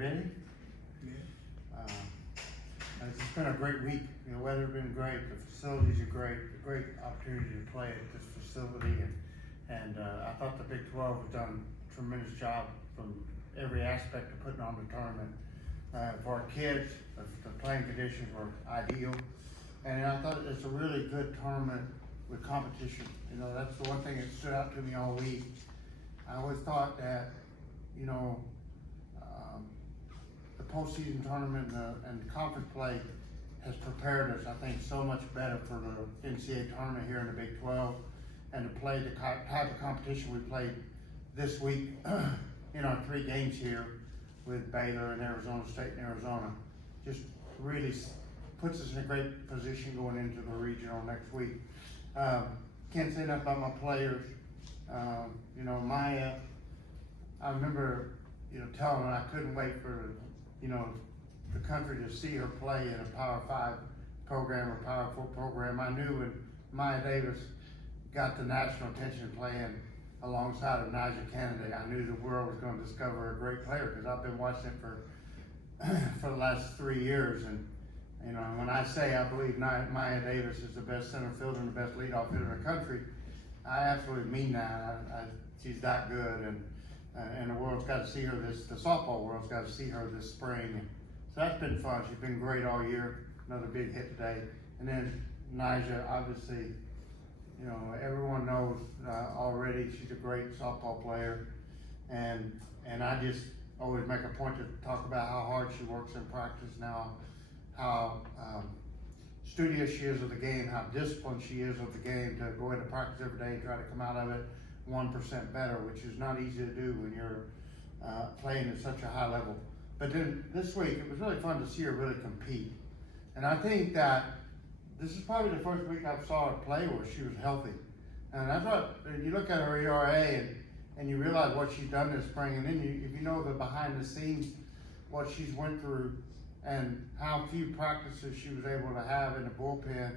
ready? Yeah. It's been a great week. The weather's been great. The facilities are great. A great opportunity to play at this facility, and I thought the Big 12 has done a tremendous job from every aspect of putting on the tournament. For our kids, the playing conditions were ideal, and I thought it's a really good tournament with competition. That's the one thing that stood out to me all week. I always thought that, the postseason tournament and conference play has prepared us, I think, so much better for the NCAA tournament here in the Big 12, and to play the type of competition we played this week in our 3 games here with Baylor and Arizona State and Arizona, just really puts us in a great position going into the regional next week. Can't say enough about my players. Maya, I remember, telling her I couldn't wait for, the country to see her play in a Power 5 program or Power 4 program. I knew when Maya Davis got the national attention playing alongside of Nigel Kennedy, I knew the world was going to discover a great player, because I've been watching it for the last 3 years. And when I say I believe Maya Davis is the best center fielder and the best leadoff hitter in the country, I absolutely mean that. She's that good, and the world's got to see her the softball world's got to see her this spring. And so that's been fun. She's been great all year. Another big hit today. And then Nyjah, obviously, everyone knows already she's a great softball player, and I just always make a point to talk about how hard she works in practice now, how studious she is of the game, how disciplined she is of the game, to go into practice every day and try to come out of it 1% better, which is not easy to do when you're playing at such a high level. But then this week, it was really fun to see her really compete. And I think that this is probably the first week I saw her play where she was healthy. And I thought, you look at her ERA and you realize what she's done this spring, and then if you know the behind the scenes, what she's went through, and how few practices she was able to have in the bullpen.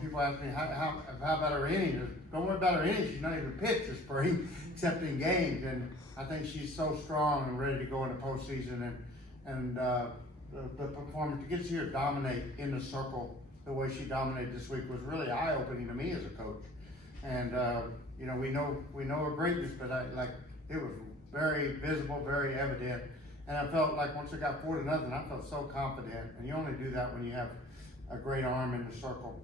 People ask me, how about her innings? Don't worry about her innings. She's not even pitched this spring, except in games. And I think she's so strong and ready to go in the postseason. And the performance, to get to see her dominate in the circle the way she dominated this week was really eye-opening to me as a coach. And we know her greatness, but it was very visible, very evident. And I felt like once it got 4-0, I felt so confident. And you only do that when you have a great arm in the circle.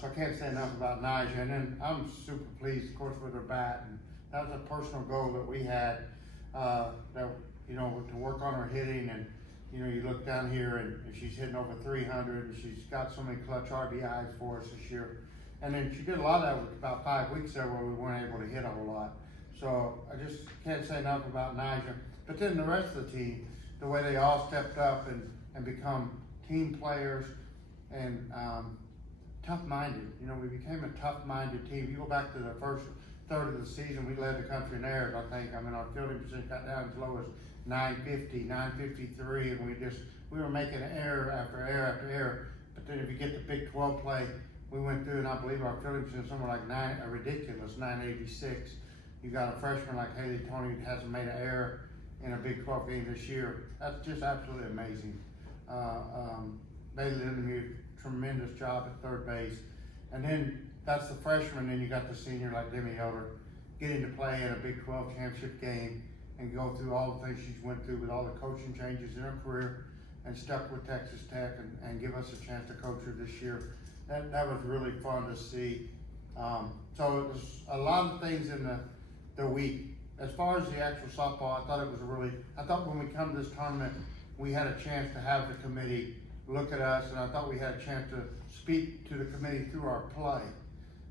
So I can't say enough about Nyjah. And then I'm super pleased, of course, with her bat. And that was a personal goal that we had, to work on her hitting. And, you look down here and she's hitting over 300, and she's got so many clutch RBIs for us this year. And then she did a lot of that with about 5 weeks there where we weren't able to hit a whole lot. So I just can't say enough about Nyjah. But then the rest of the team, the way they all stepped up and become team players and tough-minded. We became a tough-minded team. You go back to the first third of the season, we led the country in errors, I think. Our fielding percentage got down as low as 950, 953, and we were making error after error after error. But then if you get the Big 12 play, we went through, and I believe our fielding percentage is somewhere like a ridiculous 986. You got a freshman like Haley Tony who hasn't made an error in a Big 12 game this year. That's just absolutely amazing. Bailey Lindemere, tremendous job at third base. And then that's the freshman, then you got the senior like Demi Elder getting to play in a Big 12 championship game and go through all the things she's went through with all the coaching changes in her career, and stuck with Texas Tech and give us a chance to coach her this year. That was really fun to see. So it was a lot of things in the week. As far as the actual softball, I thought when we come to this tournament, we had a chance to have the committee look at us, and I thought we had a chance to speak to the committee through our play.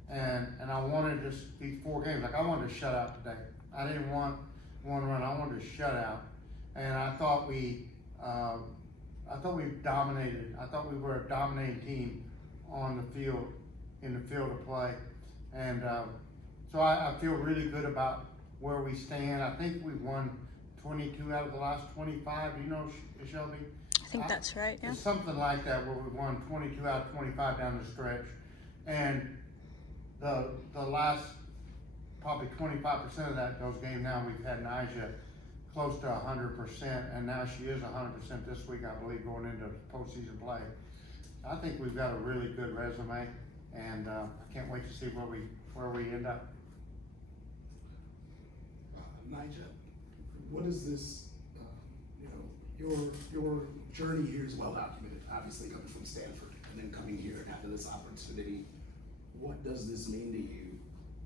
And I wanted to speak 4 games. I wanted to shut out today. I didn't want one run. I wanted to shut out. And I thought we dominated. I thought we were a dominating team on the field, in the field of play. And so I feel really good about where we stand. I think we won 22 out of the last 25. Shelby? I think that's right, yeah. It's something like that, where we won 22 out of 25 down the stretch. And the last probably 25% of those games now we've had Nyjah close to 100%, and now she is 100% this week, I believe, going into postseason play. I think we've got a really good resume, and I can't wait to see where we end up. Nigel, what is this, your journey here is well documented, obviously coming from Stanford and then coming here and having this opportunity. What does this mean to you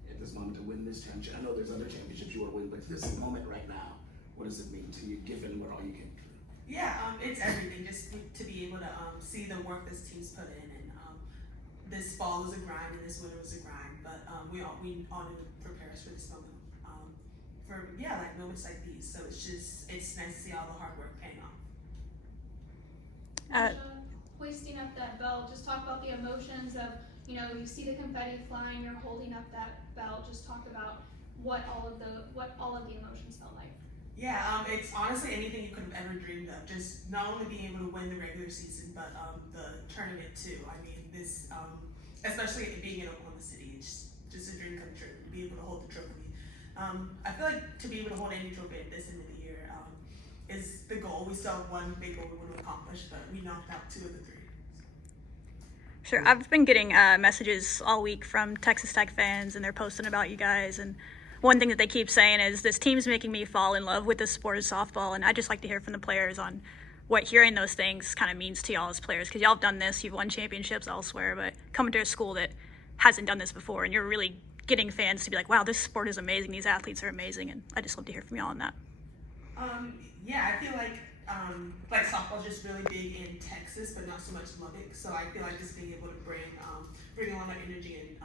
at this moment to win this championship? I know there's other championships you want to win, but this moment right now, what does it mean to you given what all you came through? Yeah, it's everything. Just to be able to see the work this team's put in, and this fall was a grind and this winter was a grind, but we all need to prepare us for this moment. Like moments like these. So it's nice to see all the hard work paying off. Hoisting up that belt, just talk about the emotions of, you see the confetti flying, you're holding up that belt. Just talk about what all of the emotions felt like. Yeah, it's honestly anything you could have ever dreamed of. Just not only being able to win the regular season, but the tournament too. I mean, this, especially being in Oklahoma City, it's just a dream come true to be able to hold the trophy. I feel like to be able to hold any trophy at this end of the year is the goal. We still have one big goal we want to accomplish, but we knocked out 2 of the 3. Sure, I've been getting messages all week from Texas Tech fans, and they're posting about you guys. And one thing that they keep saying is, this team's making me fall in love with the sport of softball. And I just like to hear from the players on what hearing those things kind of means to y'all as players, because y'all have done this, you've won championships elsewhere, but coming to a school that hasn't done this before, and you're really getting fans to be like, wow, this sport is amazing, these athletes are amazing, and I just love to hear from y'all on that. I feel like softball's just really big in Texas, but not so much Lubbock. So I feel like just being able to bring a lot of energy and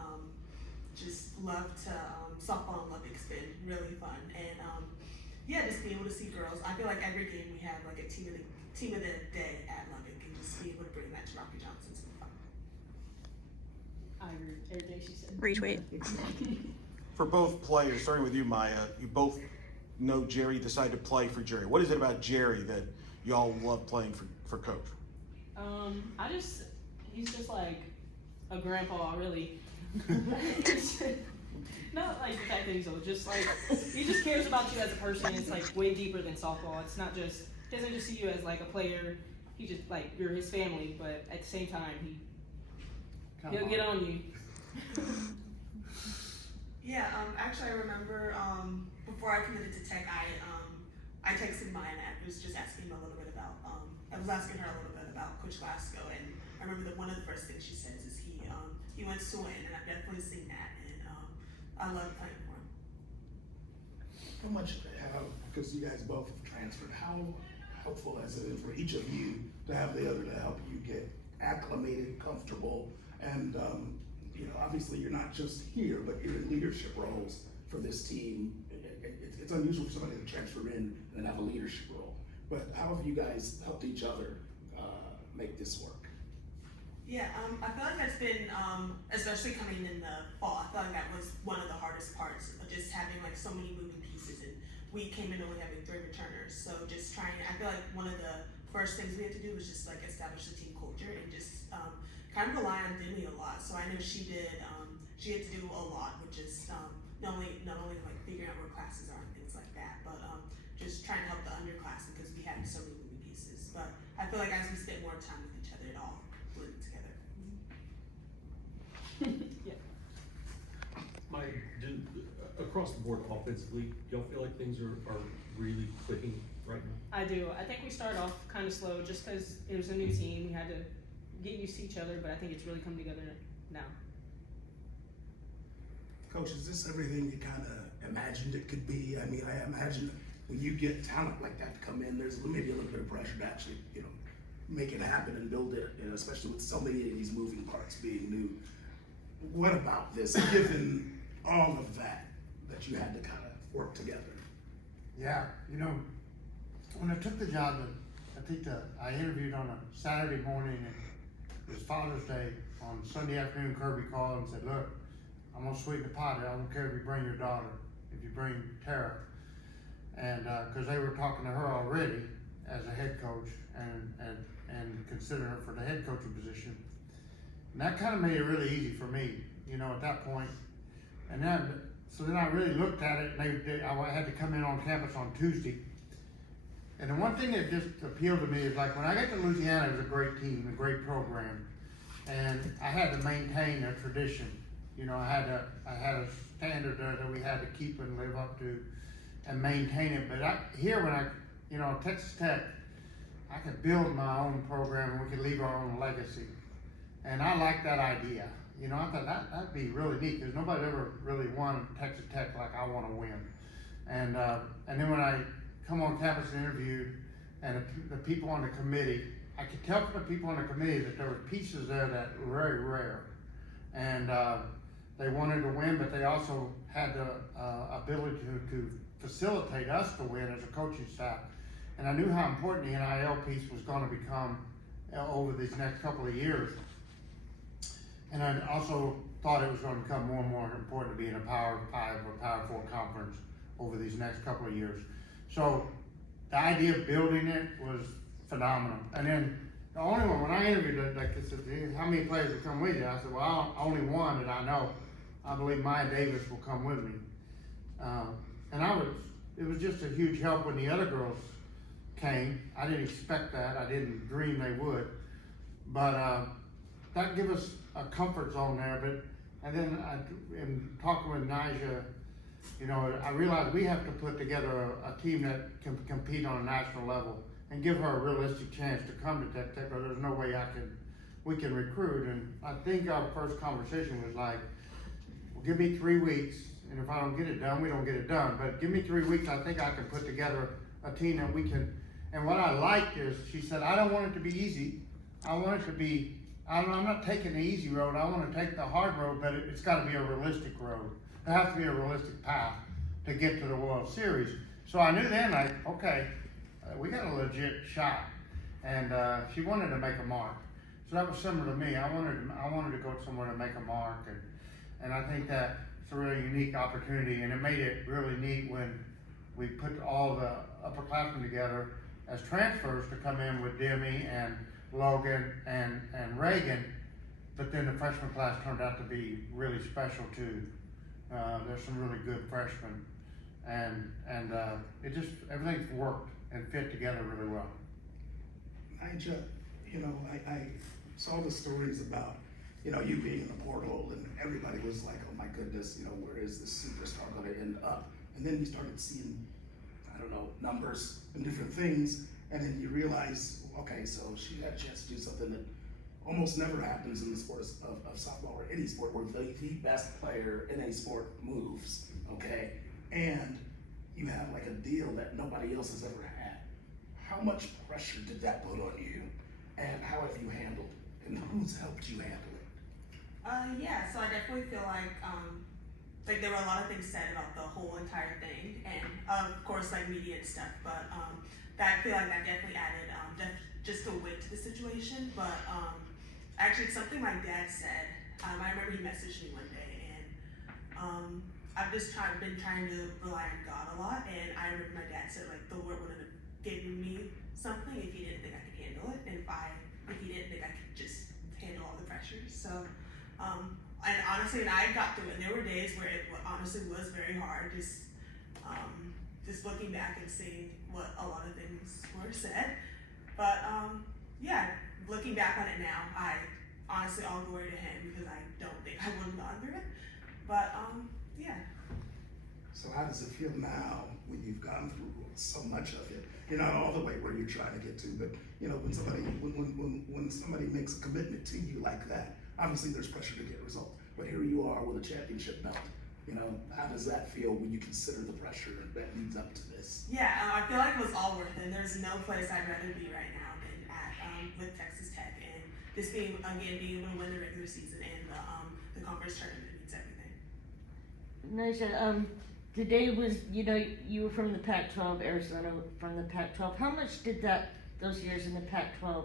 just love to softball in Lubbock's been really fun. And just being able to see girls. I feel like every game we have like a team of the day at Lubbock, and just be able to bring that to Rocky Johnson's been fun. I agree. Everything she said. Retweet. For both players, starting with you, Maya, you both know Jerry, decided to play for Jerry. What is it about Jerry that y'all love playing for Coach? He's just like a grandpa, really. Not like the fact that he's old, just like, he just cares about you as a person. It's like way deeper than softball. It's not just, he doesn't just see you as like a player. He just, like, you're his family, but at the same time, he'll get on you. Actually, I remember before I committed to Tech, I texted Maya and I was just asking him a little bit about. I was asking her a little bit about Coach Glasgow, and I remember that one of the first things she says is he wants to win, and I've definitely seen that, and I love playing for him. How much, because you guys both have transferred, how helpful has it been for each of you to have the other to help you get acclimated, comfortable, and obviously you're not just here, but you're in leadership roles for this team. It's unusual for somebody to transfer in and have a leadership role. But how have you guys helped each other make this work? I feel like that's been, especially coming in the fall, I feel like that was one of the hardest parts, just having like so many moving pieces, and we came in only having 3 returners. So just I feel like one of the first things we had to do was just like establish the team culture and just kind of rely on Dinley a lot. So I know she had to do a lot with just not only like figuring out where classes are and things like that, but just trying to help the underclass because we had so many moving pieces. But I feel like as we spent more time with each other, it all blended together. Yeah. Across the board offensively, y'all feel like things are really clicking right now? I do. I think we started off kind of slow just because it was a new team. We had to get used to each other, but I think it's really come together now. Coach, is this everything you kind of imagined it could be? I mean, I imagine when you get talent like that to come in, there's maybe a little bit of pressure to actually, make it happen and build it, especially with so many of these moving parts being new. What about this, given all of that you had to kind of work together? Yeah, when I took the job, I interviewed on a Saturday morning, and it was Father's Day. On Sunday afternoon, Kirby called and said, look, I'm gonna sweeten the pot. I don't care if you bring your daughter, if you bring Tara. And because they were talking to her already as a head coach and considering her for the head coaching position. And that kind of made it really easy for me, at that point. And then I really looked at it, and I had to come in on campus on Tuesday. And the one thing that just appealed to me is like when I got to Louisiana, it was a great team, a great program, and I had to maintain a tradition. You know, I had a standard there that we had to keep and live up to, and maintain it. But here when Texas Tech, I could build my own program and we could leave our own legacy, and I like that idea. You know, I thought that'd be really neat because nobody ever really won Texas Tech like I want to win. And then when I come on campus and interviewed, and the people on the committee, I could tell from the people on the committee that there were pieces there that were very rare, and they wanted to win, but they also had the ability to facilitate us to win as a coaching staff. And I knew how important the NIL piece was going to become over these next couple of years. And I also thought it was going to become more and more important to be in a Power 5 or Power 4 conference over these next couple of years. So the idea of building it was phenomenal. And then the only one, when I interviewed it, like they said, how many players will come with you? I said, well, only one that I know. I believe Maya Davis will come with me. And it was just a huge help when the other girls came. I didn't expect that. I didn't dream they would. But that gave us a comfort zone there. And then in talking with Nyjah, you know, I realized we have to put together a team that can compete on a national level and give her a realistic chance to come to Tech, or there's no way we can recruit. And I think our first conversation was like, well, give me 3 weeks, and if I don't get it done, we don't get it done. But give me 3 weeks, I think I can put together a team that we can. And what I liked is, she said, I don't want it to be easy. I want it to be, I'm not taking the easy road. I want to take the hard road, but it's got to be a realistic road. There has to be a realistic path to get to the World Series. So I knew then, like, okay, we got a legit shot. And she wanted to make a mark. So that was similar to me. I wanted to go somewhere to make a mark. And I think that it's a really unique opportunity. And it made it really neat when we put all the upperclassmen together as transfers to come in with Demi and Logan and Reagan. But then the freshman class turned out to be really special too. There's some really good freshmen, and it just, everything's worked and fit together really well. Nyjah, you know, I saw the stories about, you know, you being in the portal, and everybody was like, oh my goodness, you know, where is this superstar going to end up? And then you started seeing, I don't know, numbers and different things, and then you realize, okay, so she had a chance to do something that almost never happens in the sport of softball or any sport, where the best player in a sport moves, okay? And you have like a deal that nobody else has ever had. How much pressure did that put on you? And how have you handled it? And who's helped you handle it? Yeah, so I definitely feel like there were a lot of things said about the whole entire thing, and of course like media and stuff, but I feel like that definitely added just a weight to the situation. But actually, something my dad said, I remember he messaged me one day, and I've just been trying to rely on God a lot, and I remember my dad said, like, the Lord would have given me something if he didn't think I could handle it, and if he didn't think I could just handle all the pressures. So, and honestly, and I got through it, and there were days where it honestly was very hard, just looking back and seeing what a lot of things were said. But yeah, looking back on it now, I honestly, all glory to him, because I don't think I would have gone through it. But yeah. So how does it feel now when you've gone through so much of it? You're not all the way where you're trying to get to, but you know, when somebody makes a commitment to you like that, obviously there's pressure to get results. But here you are with a championship belt. You know, how does that feel when you consider the pressure that leads up to this? Yeah, I feel like it was all worth it. There's no place I'd rather be right now than at with Texas Tech, and this being able to win the regular season and the conference tournament means everything. Nyjah, today was, you know, you were from the Pac-12, Arizona from the Pac-12. How much did those years in the Pac-12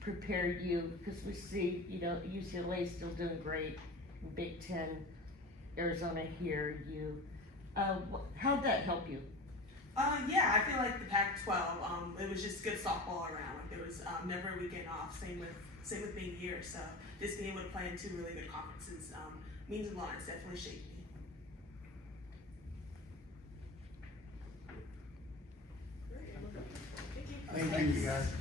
prepare you? Because we see, you know, UCLA still doing great, Big Ten, Arizona here. How'd that help you? Yeah, I feel like the Pac-12, it was just good softball around. Like there was never a weekend off. Same with being here. So just being able to play in 2 really good conferences means a lot. It's definitely shaped me. Thank you, guys.